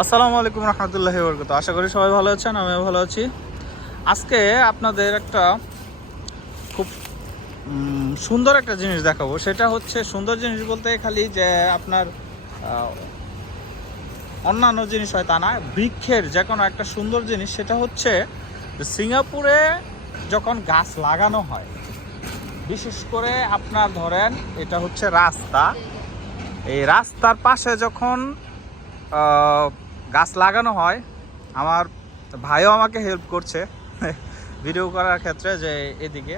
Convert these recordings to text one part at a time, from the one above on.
আসসালামু আলাইকুম রহমতুল্লাহি ওয়া বারাকাতুহু। আশা করি সবাই ভালো আছেন, আমিও ভালো আছি। আজকে আপনাদের একটা খুব সুন্দর একটা জিনিস দেখাবো। সেটা হচ্ছে সুন্দর জিনিস বলতে খালি যে আপনার অন্যান্য জিনিস হয় তা না, বৃক্ষের যে কোনো একটা সুন্দর জিনিস। সেটা হচ্ছে সিঙ্গাপুরে যখন গাছ লাগানো হয়, বিশেষ করে আপনার ধরেন এটা হচ্ছে রাস্তা, এই রাস্তার পাশে যখন গাছ লাগানো হয়, আমার ভাইও আমাকে হেল্প করছে ভিডিও করার ক্ষেত্রে যে এদিকে।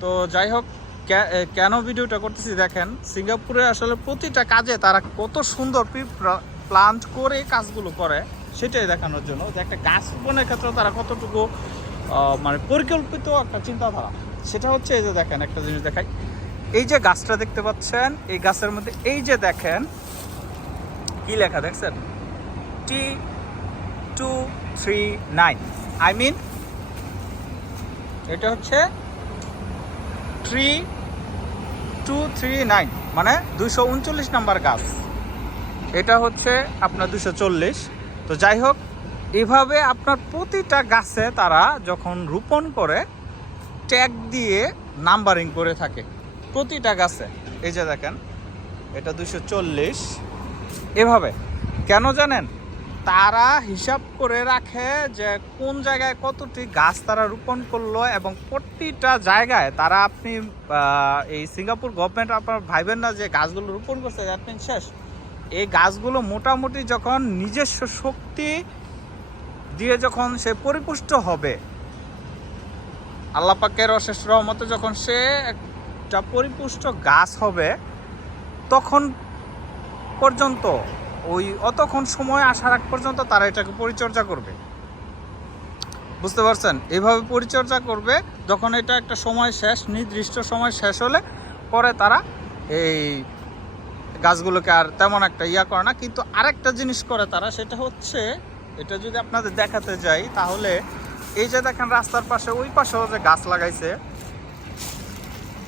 তো যাই হোক, কেন ভিডিওটা করতেছি দেখেন, সিঙ্গাপুরে আসলে প্রতিটা কাজে তারা কত সুন্দর প্লান্ট করে কাজগুলো করে, সেটাই দেখানোর জন্য যে একটা গাছ রোপণের ক্ষেত্রে তারা কতটুকু মানে পরিকল্পিত একটা চিন্তাধারা। সেটা হচ্ছে এই যে দেখেন, একটা জিনিস দেখাই। এই যে গাছটা দেখতে পাচ্ছেন, এই গাছের মধ্যে এই যে দেখেন কি লেখা দেখছেন, T239, আই মিন এটা হচ্ছে 3239, মানে 239 নাম্বার গাছ। এটা হচ্ছে আপনার 240। তো যাই হোক, এভাবে আপনার প্রতিটা গাছে তারা যখন রোপণ করে ট্যাগ দিয়ে নাম্বারিং করে থাকে প্রতিটা গাছে। এই যে দেখেন, এটা 240। এভাবে কেন জানেন, তারা হিসাব করে রাখে যে কোন জায়গায় কতটি গাছ তারা রোপণ করলো, এবং প্রতিটা জায়গায় তারা আপনি এই সিঙ্গাপুর গভর্নমেন্ট আপনার ভাইবেন না যে গাছগুলো রোপণ করছে দ্যাট মিন শেষ। এই গাছগুলো মোটামুটি যখন নিজস্ব শক্তি দিয়ে যখন সে পরিপুষ্ট হবে, আল্লাহ পাকের অশেষ রহমতে যখন সে একটা পরিপুষ্ট গাছ হবে, তখন পর্যন্ত অতক্ষণ সময় আসার আগ পর্যন্ত তারা এটাকে পরিচর্যা করবে। বুঝতে পারছেন? এইভাবে পরিচর্যা করবে। যখন এটা একটা সময় শেষ, নির্দিষ্ট সময় শেষ হলে পরে তারা এই গাছগুলোকে আর তেমন একটা করে না। কিন্তু আরেকটা জিনিস করে তারা, সেটা হচ্ছে, এটা যদি আপনাদের দেখাতে যাই তাহলে এই যে দেখেন রাস্তার পাশে, ওই পাশেও যে গাছ লাগাইছে,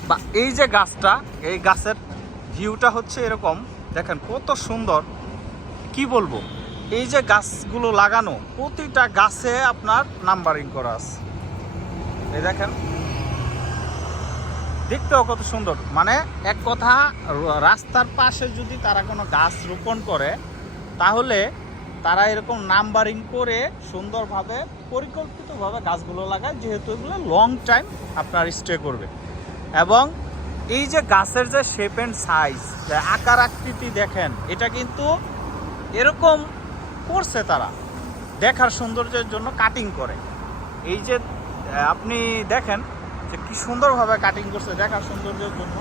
বা এই যে গাছটা, এই গাছের ভিউটা হচ্ছে এরকম। দেখেন কত সুন্দর, কি বলবো। এই যে গাছগুলো লাগানো, প্রতিটা গাছে আপনার নাম্বারিং করা আছে। এই দেখেন, দেখতেও কত সুন্দর। মানে এক কথা, রাস্তার পাশে যদি তারা কোনো গাছ রোপণ করে, তাহলে তারা এরকম নাম্বারিং করে সুন্দরভাবে পরিকল্পিতভাবে গাছগুলো লাগায়, যেহেতু এগুলো লং টাইম আপনার স্টে করবে। এবং এই যে গাছের যে শেপ অ্যান্ড সাইজ, আকার আকৃতি দেখেন, এটা কিন্তু এরকম করছে তারা দেখার সৌন্দর্যের জন্য কাটিং করে। এই যে আপনি দেখেন যে কি সুন্দরভাবে কাটিং করছে দেখার সৌন্দর্যের জন্য।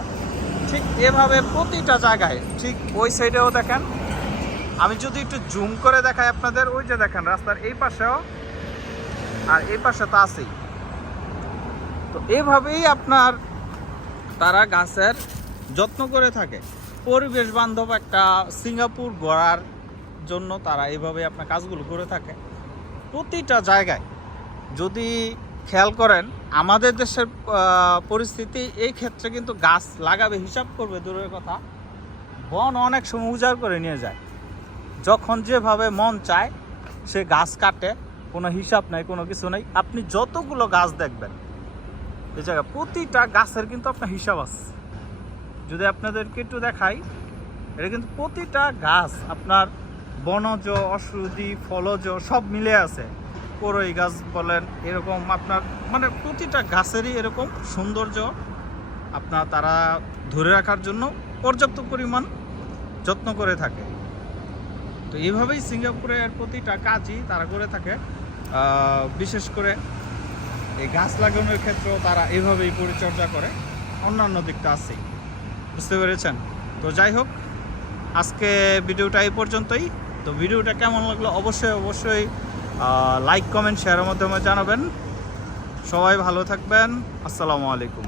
ঠিক এভাবে প্রতিটা জায়গায়, ঠিক ওই সাইডেও দেখেন, আমি যদি একটু জুম করে দেখাই আপনাদের, ওই যে দেখেন রাস্তার এই পাশেও, আর এই পাশে তো আছেই। তো এভাবেই আপনার তারা গাছের যত্ন করে থাকে। পরিবেশ বান্ধব একটা সিঙ্গাপুর গড়ার জন্য তারা এইভাবে আপনার কাজগুলো করে থাকে প্রতিটা জায়গায়। যদি খেয়াল করেন আমাদের দেশের পরিস্থিতি, এই ক্ষেত্রে কিন্তু গাছ লাগাবে হিসাব করবে দূরের কথা, বন অনেক সময় উজাড় করে নিয়ে যায়। যখন যেভাবে মন চায় সে গাছ কাটে, কোনো হিসাব নাই, কোনো কিছু নেই। আপনি যতগুলো গাছ দেখবেন এই জায়গায়, প্রতিটা গাছের কিন্তু আপনার হিসাব আছে। যদি আপনাদেরকে একটু দেখাই, এটা কিন্তু প্রতিটা গাছ আপনার বনজ, ঔষধি, ফলজ সব মিলে আছে। করই গাছ বলেন, এরকম আপনার মানে প্রতিটা গাছেরই এরকম সৌন্দর্য আপনার তারা ধরে রাখার জন্য পর্যাপ্ত পরিমাণ যত্ন করে থাকে। তো এইভাবেই সিঙ্গাপুরের প্রতিটা কাজই তারা করে থাকে। বিশেষ করে এই গাছ লাগানোর ক্ষেত্রেও তারা এইভাবেই পরিচর্যা করে। অন্যান্য দিকটা আছেই, বুঝতে পেরেছেন? তো যাই হোক, আজকে ভিডিওটা এই পর্যন্তই। তো ভিডিওটা কেমন লাগলো অবশ্যই লাইক, কমেন্ট, শেয়ারের মাধ্যমে জানাবেন। সবাই ভালো থাকবেন। আসসালামু আলাইকুম।